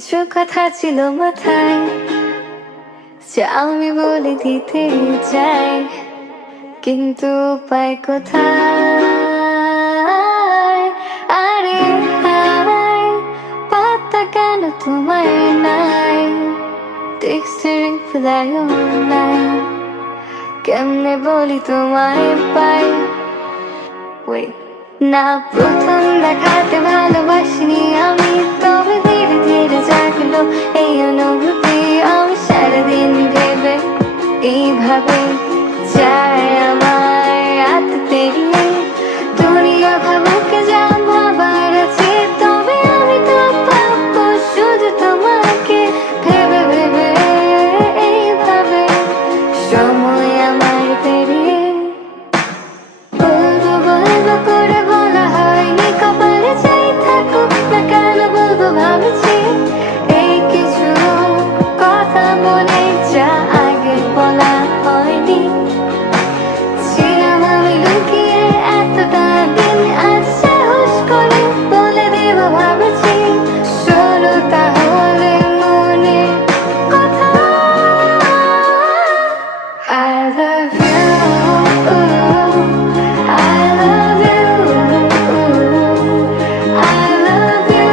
কিছু কথা ছিল মাথায় যা আমি বলে দিতে চাই, কিন্তু উপায় কোথায়? আরে হায়, পাতা কেন তোমায় নাই? টেক্সটের রিপ্লাইও নাই, কেমনে বলি তোমায় পাই? Wait, না প্রথম দেখাতে ভালোবাসিনি আমি, তবে ধীরে ধীরে জাগলো এই অনুভূতি। আমি সারাদিন ভেবে এইভাবে চাই আমার রাত পেরিয়ে দুনিয়া ভাবুক যা ভাবার আছে, তবে আমি তো পাবো শুধু তোমাকে ভেবে ভেবে এইভাবে সময় আমার পেরিয়ে। বলবো বলবো করে বলা হয়নি, কপালে চাই থাকুক না কেন বলবো ভাবছি এই কিছু কথা মনে যা আগে বলা হয়নি। ছিলাম আমি লুকিয়ে এতটা দিন, আজ সাহস করে বলে দেব ভাবছি, শোনো তাহলে মনে কথা। I love you, I love you, I love you,